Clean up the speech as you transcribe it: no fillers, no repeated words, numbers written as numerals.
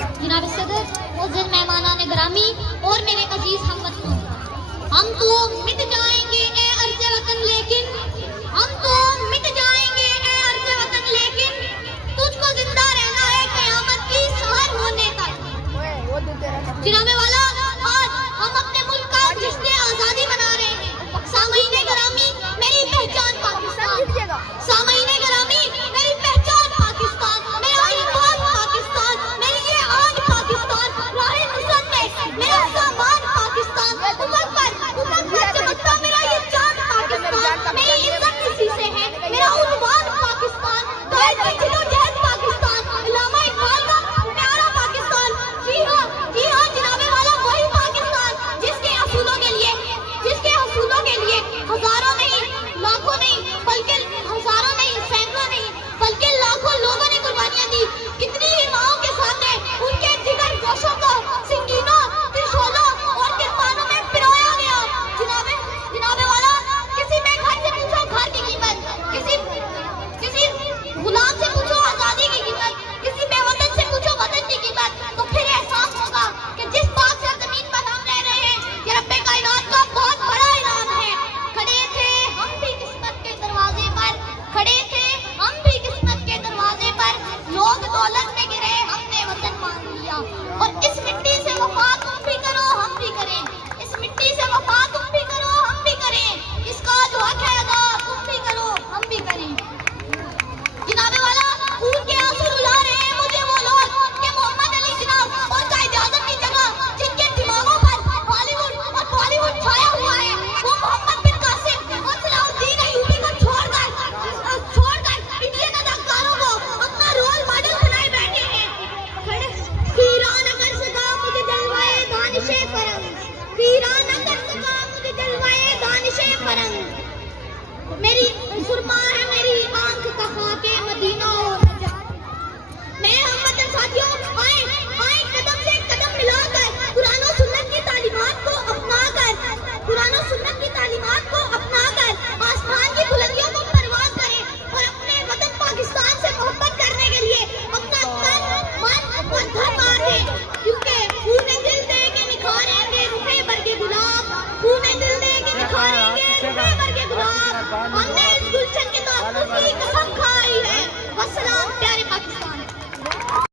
جناب صدر، معزز مہمانان گرامی اور میرے عزیز ہموطنوں، ہم تو مٹ جائیں گے اے ارض وطن لیکن تجھ کو زندہ رہنا ہے قیامت کی سحر ہونے تک۔ جناب والا، آج ہم اپنے ملک کا جشن آزادی منا رہے ہیں۔ سامعین گرامی، میری پہچان پاکستان، سامعین گرامی، میری پہچان پاکستان، میرا ایمان پاکستان، میری یہ آج پاکستان، راہ نصرت میں میرا سامان پاکستان، اوپر پر چمکتا میرا یہ چاند پاکستان، میری عزت اسی سے ہے، میرا عنوان پاکستان، قائد کی جدوجہد پاکستان، علامہ اقبال کا پیارا پاکستان۔ جی ہاں جناب والا، وہی پاکستان جس کے اصولوں کے لیے ہزاروں نہیں، لاکھوں نہیں، بلکہ ہزاروں نہیں، سینکڑوں نہیں، بلکہ لاکھوں لوگوں نے قربانیاں دی۔ کتنی ہی ماؤں کے سامنے ان کے جگر گوشوں کو سنگینوں، ترشولوں اور کرپانوں میں پرویا گیا۔ جناب والا، کسی بے گھر سے پوچھو گھر کی قیمت، کسی غلام سے پوچھو آزادی کی قیمت، کسی بے وطن سے پوچھو وطن کی قیمت، تو پھر احساس ہوگا کہ جس پاک سرزمین پر ہم رہ رہے ہیں، یہ رب کائنات کا بہت بڑا انعام ہے۔ کھڑے تھے ہم بھی قسمت کے دروازے پر، لوگ دولت میں گرے، ہم نے وطن مانگ لیا۔ اور اس مٹی سے وفا تم بھی کرو، ہم بھی کریں، اس مٹی سے وفا تم بھی کرو، ہم بھی کریں، اس کا جو حق ہے ادا تم بھی کرو، ہم بھی کریں۔ جناب والا، خون کے آنسو رلا رہے ہیں مجھے وہ لوگ کہ محمد علی جناب اور قائد اعظم کی جگہ جن کے دماغوں پر بالی ووڈ چھایا ہوا ہے، وہ محمد بن قاسم اور صلاح الدین ایوبی کو چھوڑ کر انڈین اداکاروں کو اپنا رول ماڈل بنائے بیٹھے ہیں۔ خیرہ نہ کر سکا مجھے جلوائے دانش فرنگ، خیرہ نہ کر سکا مجھے جلوائے دانش فرنگ، میری سرما ہے میری آنکھ کا خاک مدینہ اور نجف۔ میرے ہم وطن ساتھیوں، آئیں قدم سے قدم ملا کر قرآن و سنت کی تعلیمات کو اپنا کر آسمان کی بلندیوں کو پرواز کریں اور اپنے وطن پاکستان سے محبت کرنے کے لیے اپنا تن من اپنا دھن مار دیں، کیونکہ خون دل دے کے نکھاریں گے روپے بھر کے گلاب، خون دل دے کے نکھاریں گے روپے بھر کے گلاب، ہم نے اس گلشن کے تحفظ کی قسم کھائی ہے۔ والسلام پیارے پاکستان۔